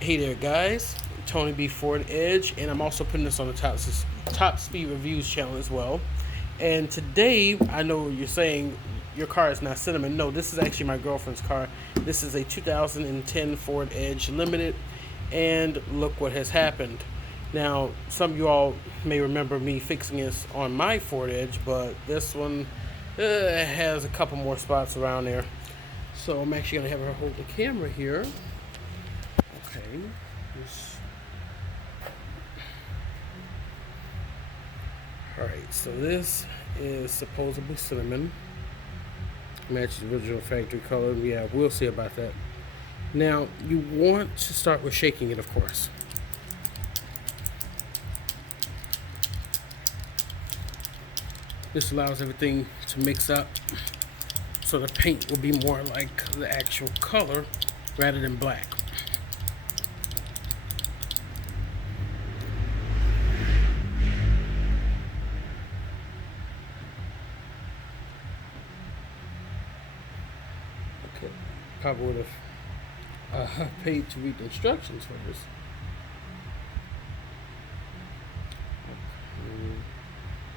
Hey there, guys. Tony B. Ford Edge, and I'm also putting this on the top speed reviews channel as well. And today, I know you're saying your car is not cinnamon. No, this is actually my girlfriend's car. This is a 2010 Ford Edge Limited, and look what has happened. Now, some of you all may remember me fixing this on my Ford Edge, but this one has a couple more spots around there. So I'm actually gonna have her hold the camera here. Okay. Alright, so this is supposedly cinnamon. Matches the original factory color. Yeah, we'll see about that. Now, you want to start with shaking it, of course. This allows everything to mix up so the paint will be more like the actual color rather than black. Okay, probably would have paid to read the instructions for this.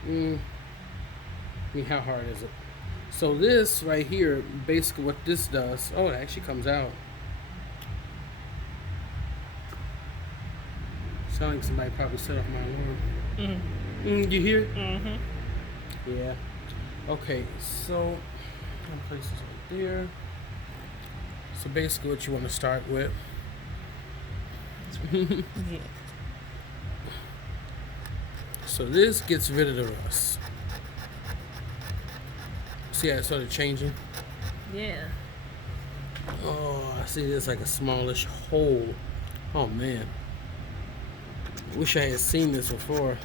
I mean, how hard is it? So this right here, basically what this does, oh, it actually comes out. Sounds like somebody probably set off my alarm. You hear it? Yeah. Okay, so I'll place this right there. So basically what you want to start with. Yeah. So this gets rid of the rust. See how it started changing? Yeah. Oh, I see there's like a smallish hole. Oh man. Wish I had seen this before.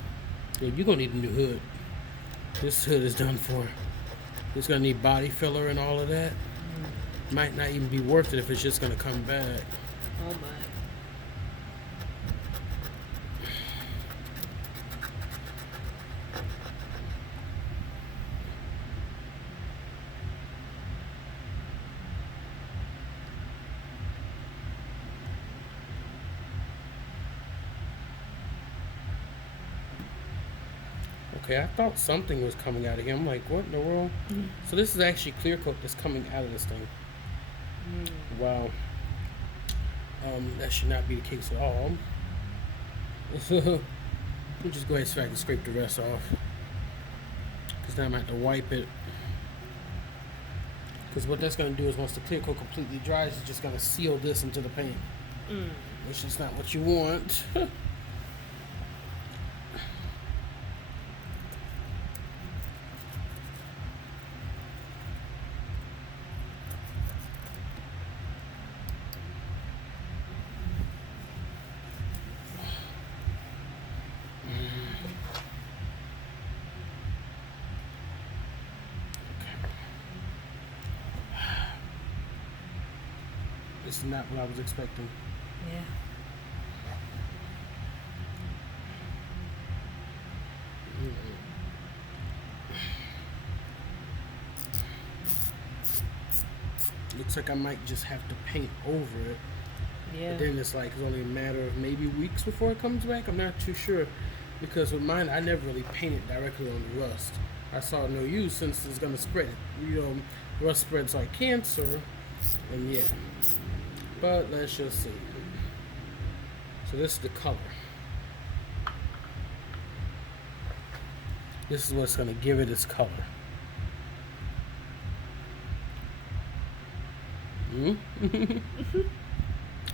Yeah, you're gonna need a new hood. This hood is done for. It's gonna need body filler and all of that. Might not even be worth it if it's just gonna come back. Oh my. Okay, I thought something was coming out of here. I'm like, what in the world? So this is actually clear coat that's coming out of this thing. Wow. That should not be the case at all. We'll just go ahead so I can scrape the rest off. Because now I'm going to have to wipe it. Because what that's going to do is once the clear coat completely dries, it's just going to seal this into the paint. Which is not what you want. This is not what I was expecting. Yeah. Looks like I might just have to paint over it. Yeah. But then it's like it's only a matter of maybe weeks before it comes back. I'm not too sure. Because with mine, I never really painted directly on the rust. I saw no use since it's going to spread. Rust spreads like cancer. And yeah. But let's just see. So this is the color. This is what's going to give it its color.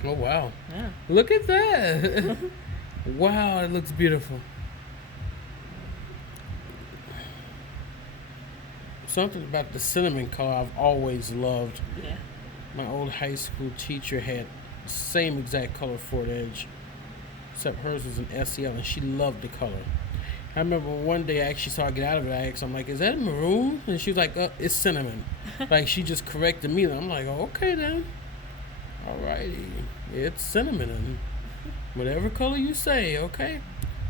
Oh wow. Yeah. Look at that. Wow, it looks beautiful. Something about the cinnamon color I've always loved. Yeah. My old high school teacher had the same exact color Ford Edge, except hers was an SEL, and she loved the color. I remember one day I actually saw her get out of it. I asked, I'm like, is that maroon? And she was like, it's cinnamon. Like, she just corrected me. And I'm like, oh, okay then. Alrighty. It's cinnamon. And whatever color you say, okay?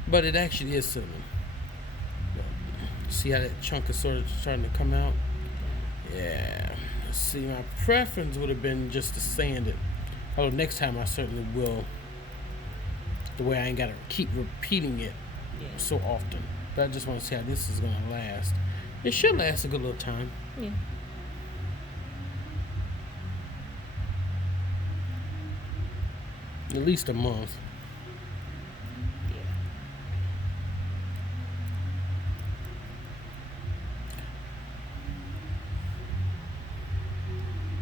But it actually is cinnamon. See how that chunk is sort of starting to come out? Yeah. See, my preference would have been just to sand it. Although next time I certainly will The way I ain't gotta keep repeating it Yeah. so often. But I just want to see how this is gonna last. It should last a good little time. Yeah. At least a month. Yeah.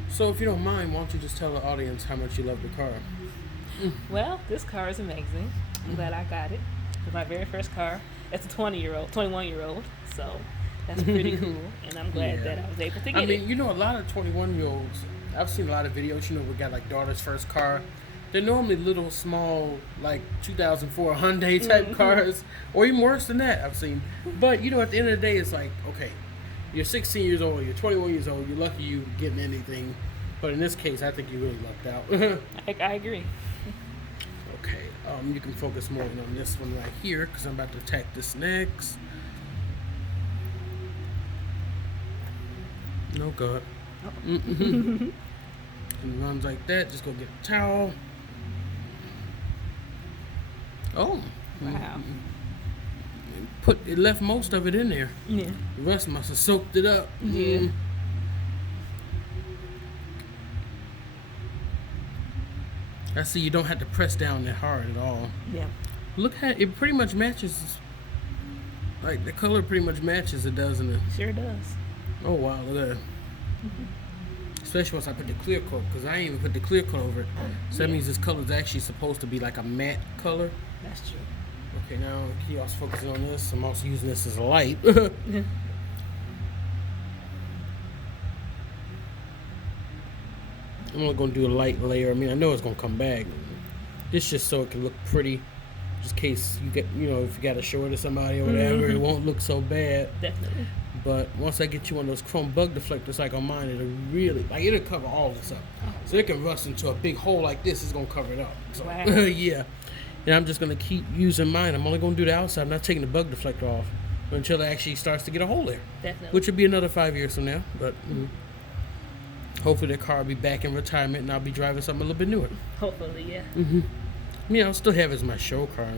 So if you don't mind, why don't you just tell the audience how much you love the car? Well, this car is amazing. I'm glad I got it. It's my very first car. It's a 21-year-old. So that's pretty cool. And I'm glad Yeah. that I was able to get I mean, it. you know, a lot of 21-year-olds, I've seen a lot of videos, you know, we got like daughter's first car. They're normally little, small, like 2004 Hyundai type cars, or even worse than that, I've seen. But, you know, at the end of the day, it's like, okay, you're 16 years old, you're 21 years old, you're lucky you getting anything. But in this case, I think you really lucked out. I agree. Okay, you can focus more on this one right here, because I'm about to attack this next. No God. And runs like that. Just go get a towel. Oh. Wow. It left most of it in there. Yeah. The rest must have soaked it up. Yeah. I see you don't have to press down that hard at all. Yeah. Look at it, pretty much matches. Like the color pretty much matches it, doesn't it? Sure does. Oh wow, look at that. Especially once I put the clear coat, because I ain't even put the clear coat over it. So that Yeah. means this color is actually supposed to be like a matte color. That's true. Okay, now he also focusing on this. I'm also using this as a light. I'm only gonna do a light layer. I mean, I know it's gonna come back. This just so it can look pretty, just in case you get, you know, if you gotta show it to somebody or whatever, it won't look so bad. Definitely. But once I get you one of those chrome bug deflectors like on mine, it'll really, like, it'll cover all this up. So it can rust into a big hole like this. It's gonna cover it up. So, Wow. yeah. And I'm just gonna keep using mine. I'm only gonna do the outside. I'm not taking the bug deflector off until it actually starts to get a hole there, Definitely. which would be another 5 years from now. But hopefully the car will be back in retirement and I'll be driving something a little bit newer. Hopefully, yeah. Yeah, I'll still have it as my show car.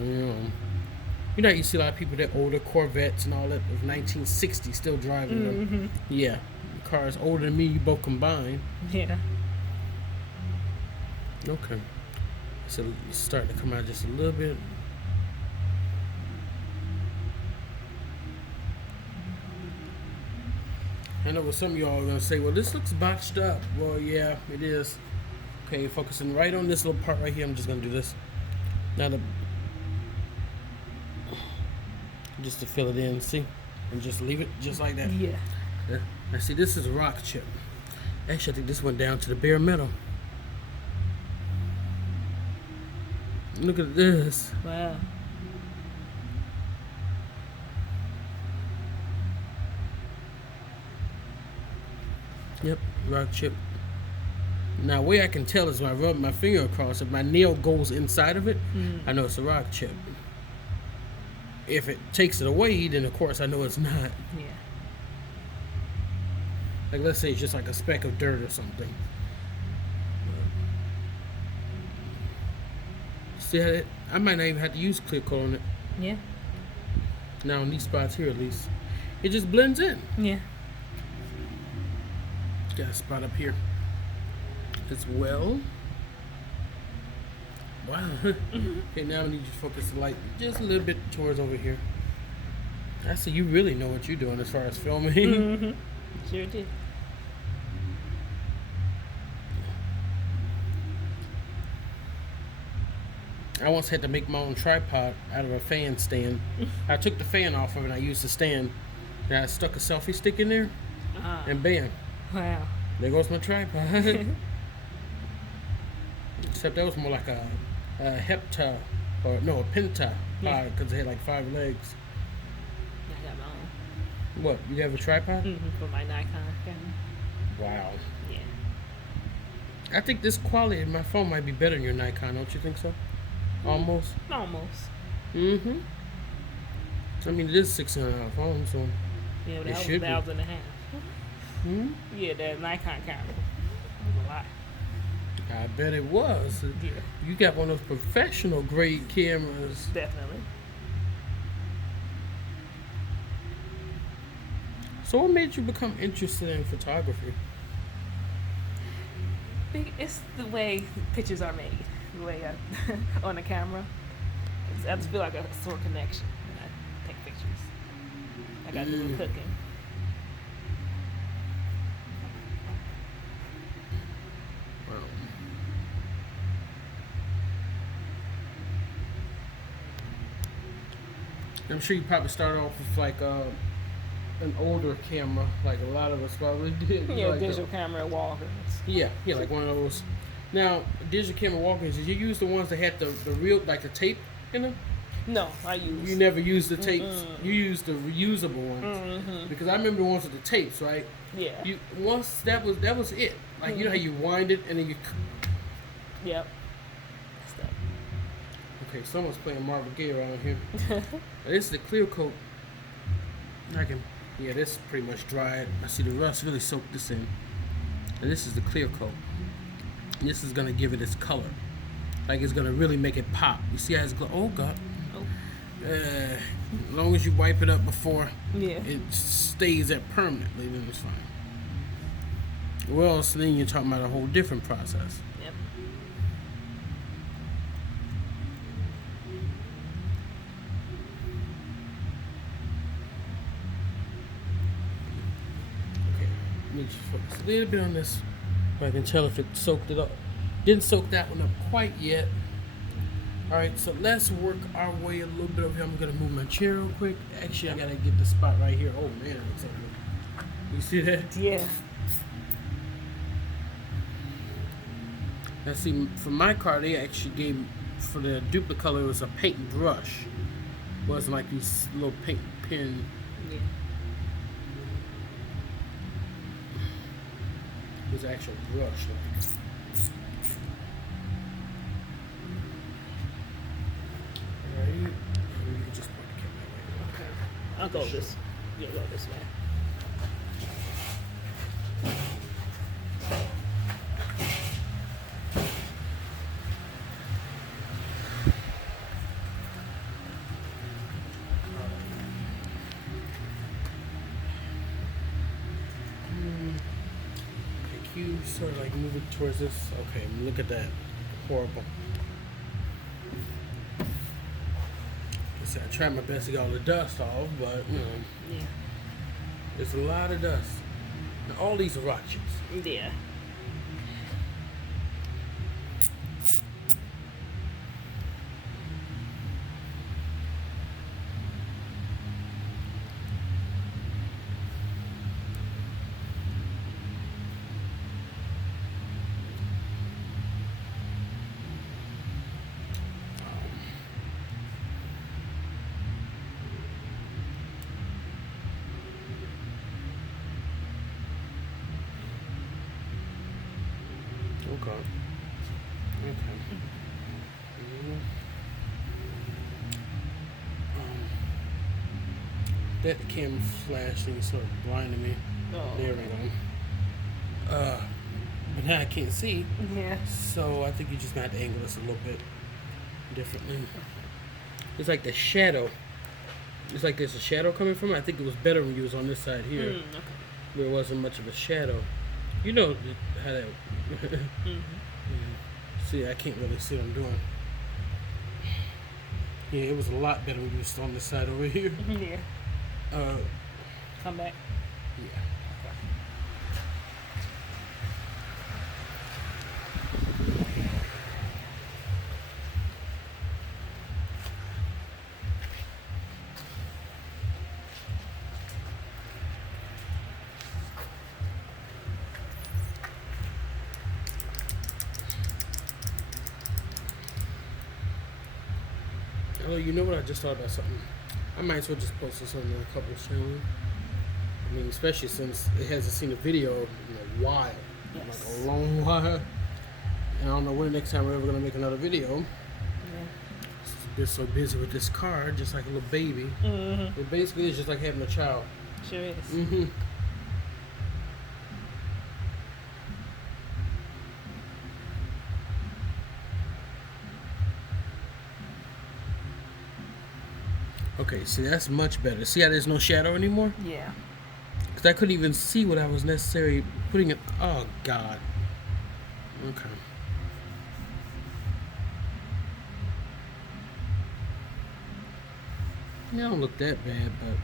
You know, you see a lot of people that older Corvettes and all that of 1960 still driving them. Yeah, the car is older than me. You both combined. Yeah. Okay, so it's starting to come out just a little bit. I know what some of y'all are gonna say. Well, this looks botched up. Well, yeah, it is. Okay, focusing right on this little part right here. I'm just gonna do this. Now just to fill it in, see? And just leave it just like that. Yeah. Now see, this is a rock chip. Actually, I think this went down to the bare metal. Look at this. Wow. Yep, rock chip. Now, way I can tell is when I rub my finger across it, my nail goes inside of it, I know it's a rock chip. If it takes it away, then of course I know it's not. Yeah. Like, let's say it's just like a speck of dirt or something. See how it, I might not even have to use clear coat on it. Yeah. Now in these spots here at least. It just blends in. Yeah. Got a spot up here as well. Wow. Okay, now I need you to focus the light just a little bit towards over here. I see you really know what you're doing as far as filming. Sure did. I once had to make my own tripod out of a fan stand. I took the fan off of it and I used the stand. Then I stuck a selfie stick in there and bam, Wow. there goes my tripod. Except that was more like a hepta, or no, a pentapod, Yeah. because it had like 5 legs. I got my own. What, you have a tripod? For my Nikon camera. Wow. Yeah. I think this quality of my phone might be better than your Nikon, don't you think so? Almost. Almost. Mm-hmm. I mean, it is $600 phone, so Yeah, but It that was should be. 1,500. hmm? Yeah, that Nikon camera. That was a lot. I bet it was. Yeah, You got one of those professional grade cameras. definitely. So what made you become interested in photography? It's the way pictures are made, the way on the camera. I just feel like a sort of connection when I take pictures. Like I do with cooking. Wow. I'm sure you probably started off with like an older camera, like a lot of us probably did. Yeah, like digital camera walkers. Yeah, like one of those. Now, digital camera walkers, did you use the ones that had the real, like the tape in them? No, I use. You never used the tapes. You used the reusable ones. Because I remember the ones with the tapes, right? Yeah. You once that was it. Like you know how you wind it and then you. Yep. Stuff. Okay, someone's playing Marvin Gaye around here. This is the clear coat. Yeah, this is pretty much dried. I see the rust really soaked this in. And this is the clear coat. And this is gonna give it its color. Like it's gonna really make it pop. You see how it's oh god. Oh. As long as you wipe it up before Yeah. it stays there permanently, then it's fine. Well, so then you're talking about a whole different process. Yep. Okay, let me just focus a little bit on this so I can tell if it soaked it up. Didn't soak that one up quite yet. Alright, so let's work our way a little bit over here. I'm gonna move my chair real quick. Actually, I gotta get the spot right here. Oh man, it looks like good. You see that? Yeah. Now see, for my car, they actually gave, for the duplicate color, it was a paint brush. It wasn't like these little paint pen. Yeah. It was an actual brush. Like. Alright, you can just point the camera that way. Okay. I'll go this. Yeah, go this way. You sort of like move it towards this. Okay, look at that. Horrible. I tried my best to get all the dust off, but you know, Yeah. there's a lot of dust. Now, all these are rock chips. Yeah. Okay. Okay. Mhm. That camera flashing sort of blinded me. Oh. There we go. But now I can't see, Yeah. so I think you just got to angle this a little bit differently. It's like the shadow. It's like there's a shadow coming from it. I think it was better when you was on this side here, Okay. where it wasn't much of a shadow. You know how that. Mm-hmm. See, I can't really see what I'm doing. Yeah, it was a lot better when you was on this side over here. Yeah. Uh, Come back. yeah. Oh, you know what? I just thought about something. I might as well just post this on the couples channel. I mean, especially since it hasn't seen a video in a while, Yes. like a long while. And I don't know when the next time we're ever gonna make another video. Yeah. Been so busy with this car, just like a little baby. Mm-hmm. It basically is just like having a child. Sure is. Mm-hmm. Okay, see, that's much better. See how there's no shadow anymore? Yeah. Because I couldn't even see what I was necessarily putting it. Oh, God. Okay. Yeah, don't look that bad, but.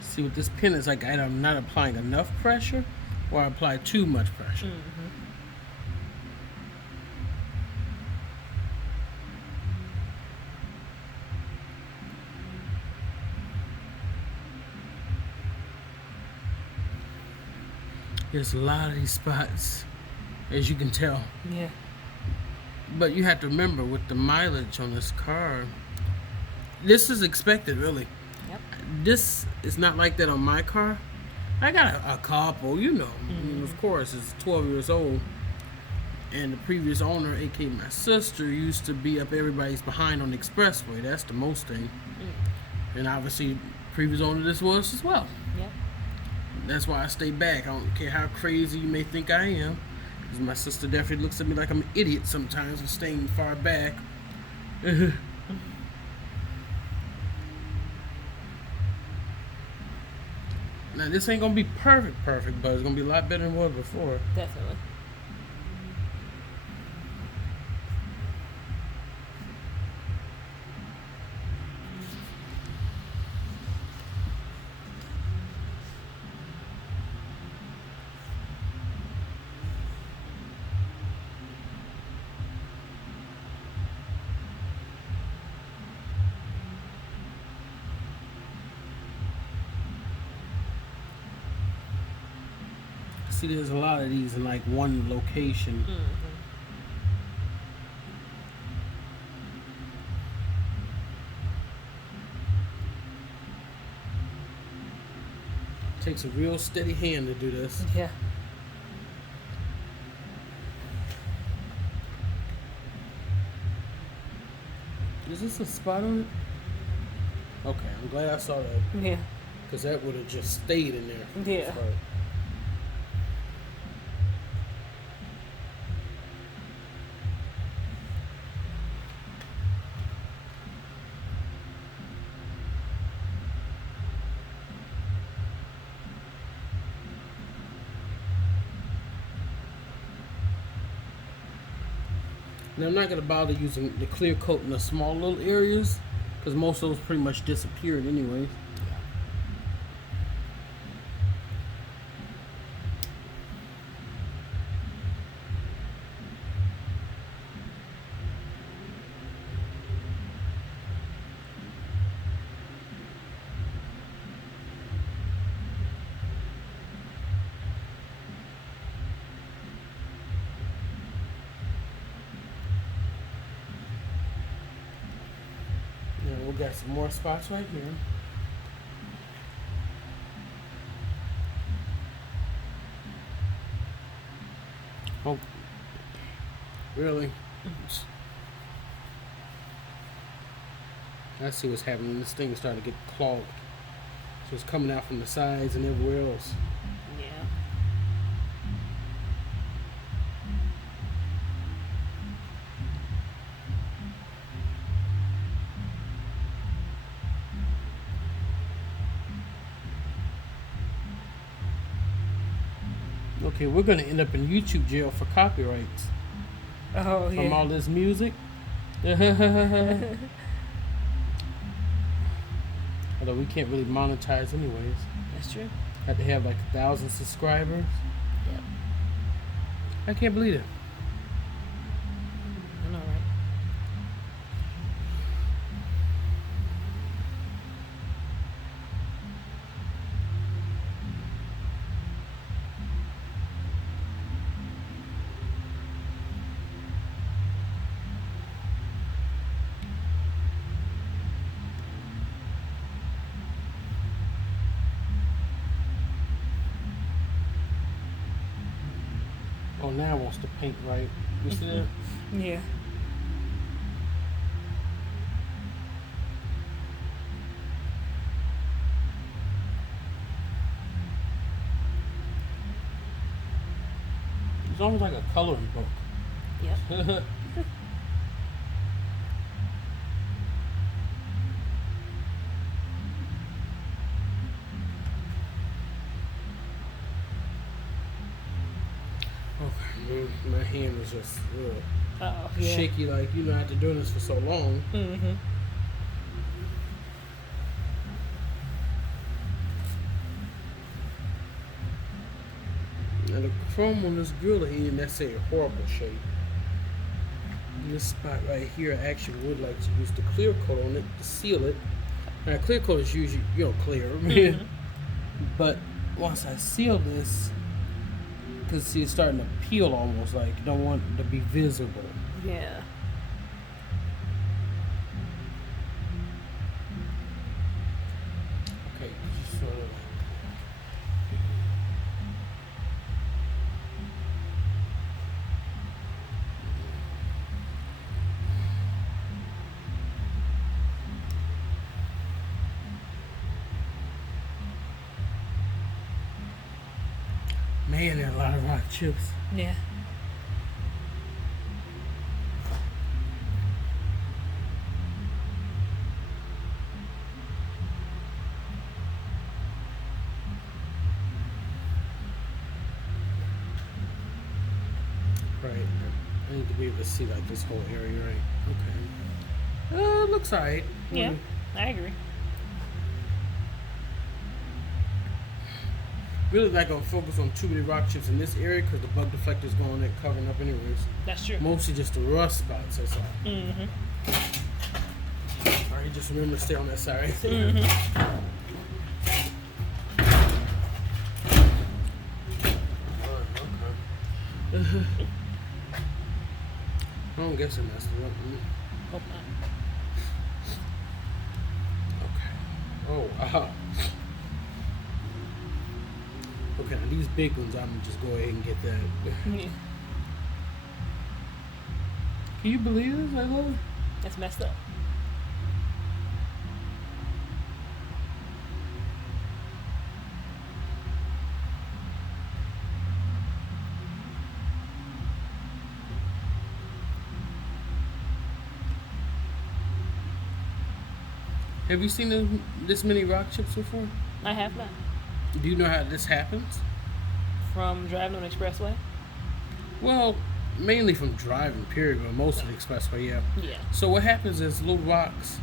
See, with this pin, it's like either I'm not applying enough pressure or I apply too much pressure. Mm-hmm. There's a lot of these spots, as you can tell. Yeah. But you have to remember, with the mileage on this car, this is expected, really. Yep. This is not like that on my car. I got a couple, you know. I mean, of course, it's 12 years old. And the previous owner, aka my sister, used to be up everybody's behind on the expressway. That's the most thing. And obviously, previous owner this was as well. Yep. That's why I stay back. I don't care how crazy you may think I am. Because my sister definitely looks at me like I'm an idiot sometimes for staying far back. Now, this ain't going to be perfect, but it's going to be a lot better than what before. Definitely. See, there's a lot of these in like one location. Takes a real steady hand to do this. Yeah. Is this a spot on it? Okay, I'm glad I saw that. Yeah. Because that would have just stayed in there. Yeah. Sorry. Now, I'm not going to bother using the clear coat in the small little areas because most of those pretty much disappeared anyway. Now, we got some more spots right here. Oh, really? I see what's happening. This thing is starting to get clogged. So it's coming out from the sides and everywhere else. Yeah. Okay, we're going to end up in YouTube jail for copyrights Oh from yeah. all this music. Although we can't really monetize anyways. That's true. Have to have like 1,000 subscribers. Yep. I can't believe it. I know, right? Oh, now it wants to paint right. You see that? Yeah. almost like a coloring book. Yep. Okay, my hand is just Oh, yeah. shaky. Like after doing this for so long. Mm-hmm. Now the chrome on this grill here, that's a horrible shape. This spot right here, I actually would like to use the clear coat on it to seal it. Now clear coat is usually clear, Mm-hmm. but once I seal this, because see it's starting to peel almost, like you don't want it to be visible. Yeah. Okay, just sort of. Man, there are a lot of rock chips. Yeah. Right. I need to be able to see like this whole area, right? Okay. Looks alright. Yeah. I agree. Really like to focus on too many rock chips in this area because the bug deflector's going there covering up anyways. That's true. Mostly just the rust spots, that's all. Mm-hmm. Alright, just remember to stay on that side. Mm-hmm. Okay. I'm guessing that's the one. Hope not. Okay. Oh, wow. Okay, now these big ones, I'm gonna just go ahead and get that. Yeah. Can you believe this? I love it. That's messed up. Have you seen this many rock chips before? I have not. Do you know how this happens? From driving on the expressway? Well, mainly from driving, period, but most of the expressway, yeah. Yeah. So what happens is little rocks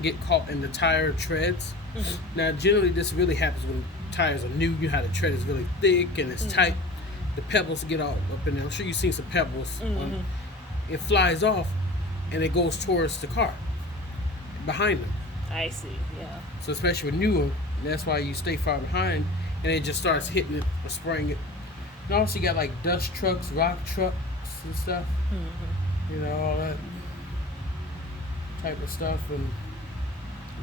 get caught in the tire treads. Mm-hmm. Now, generally, this really happens when tires are new. You know how the tread is really thick and it's tight. The pebbles get all up in there. I'm sure you've seen some pebbles. Mm-hmm. It flies off and it goes towards the car behind them. I see. Yeah. So especially with new one, that's why you stay far behind, and it just starts hitting it or spraying it. And also you got like dust trucks, rock trucks and stuff. Mm-hmm. All that type of stuff, and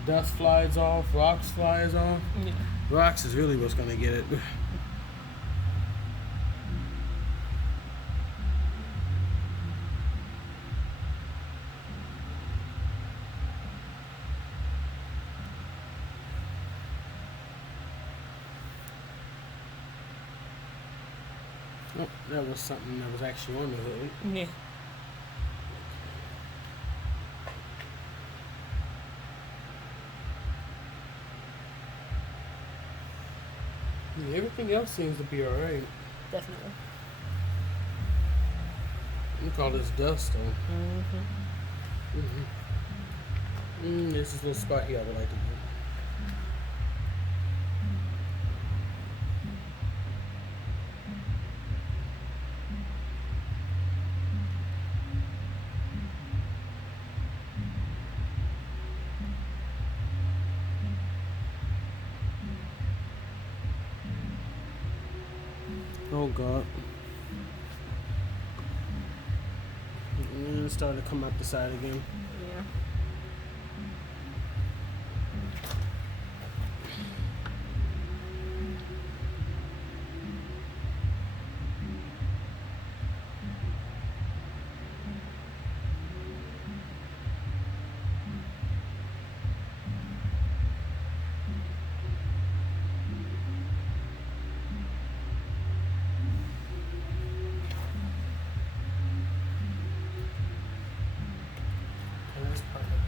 dust flies off, rocks flies off. Yeah. Rocks is really what's gonna get it. Oh, that was something that was actually on the hood. Yeah. Yeah, everything else seems to be alright. Definitely. Look at all this dust though. Mm-hmm. This is a little spot here I would like to go. Oh God. And it's starting to come up the side again. Yeah.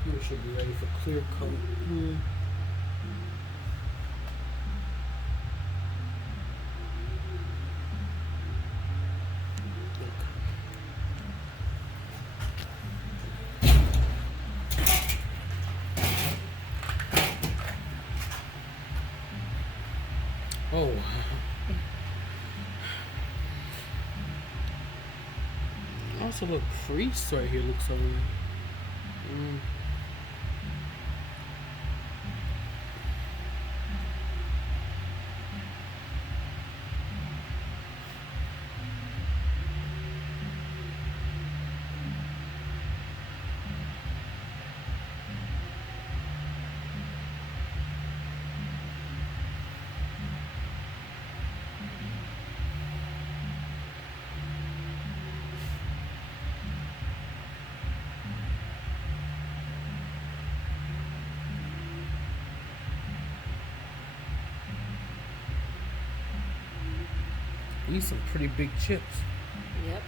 We should be ready for clear coat. Mm. Oh. Also look creased right here. Looks over. Mm. These some pretty big chips. Yep.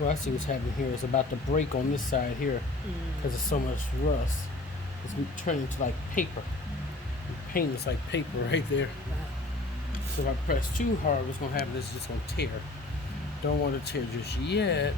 Well, I see what's happening here. It's about to break on this side here because there's so much rust. It's turning to like paper. The paint is like paper right there. So if I press too hard, what's gonna happen is it's just gonna tear. Don't want to tear just yet.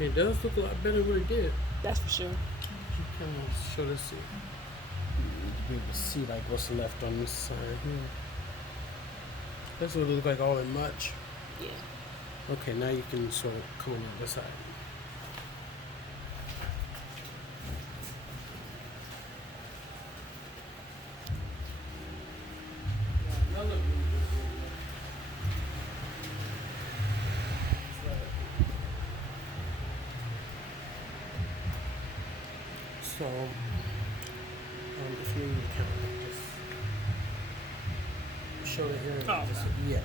It does look a lot better than what it did. That's for sure. You kind of show this. Be able to see like what's left on this side here. That's what it look like all in much. Yeah. Okay, now you can sort of come on the other side. So, if you kind of just show it here. Oh, Just, okay. yeah.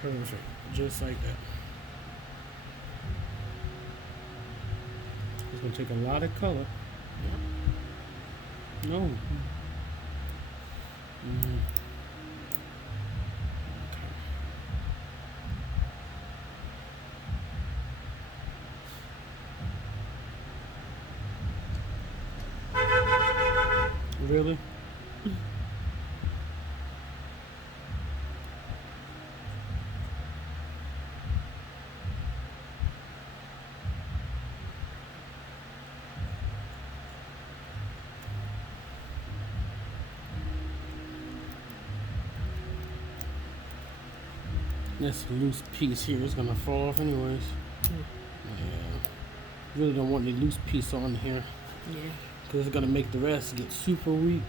Perfect. Just like that. It's going to take a lot of color. No. Mm-hmm. Really? This loose piece here is gonna fall off anyways. Yeah. Really don't want any loose piece on here. Yeah. Because it's gonna make the rest get super weak.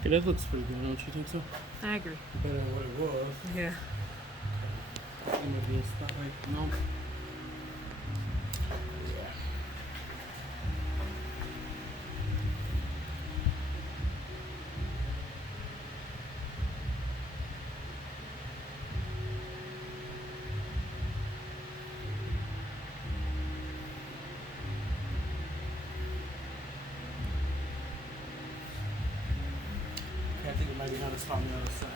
Okay, that looks pretty good, don't you think so? I agree. Better than what it was. Yeah. Maybe it's not like, no. Yeah. Okay, I think it might be another spot on the other side.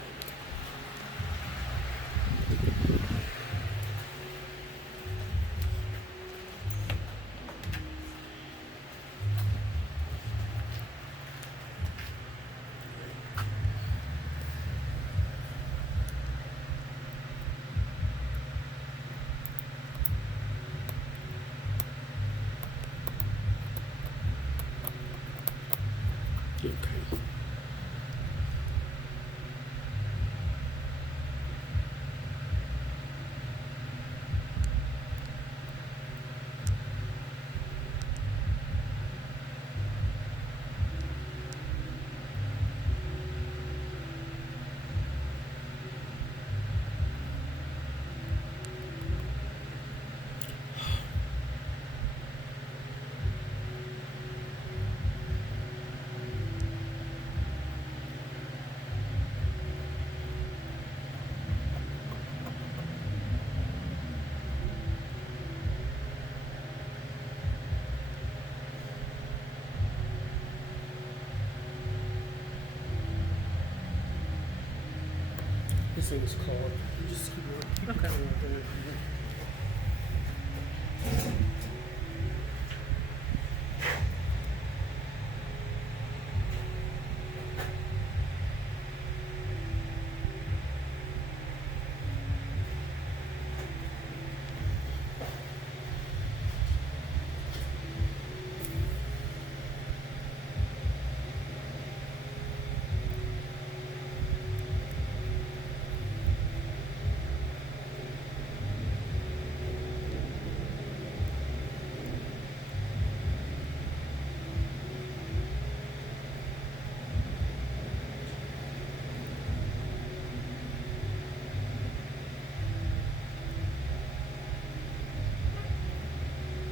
Okay. This thing is called. Just keep Okay. going.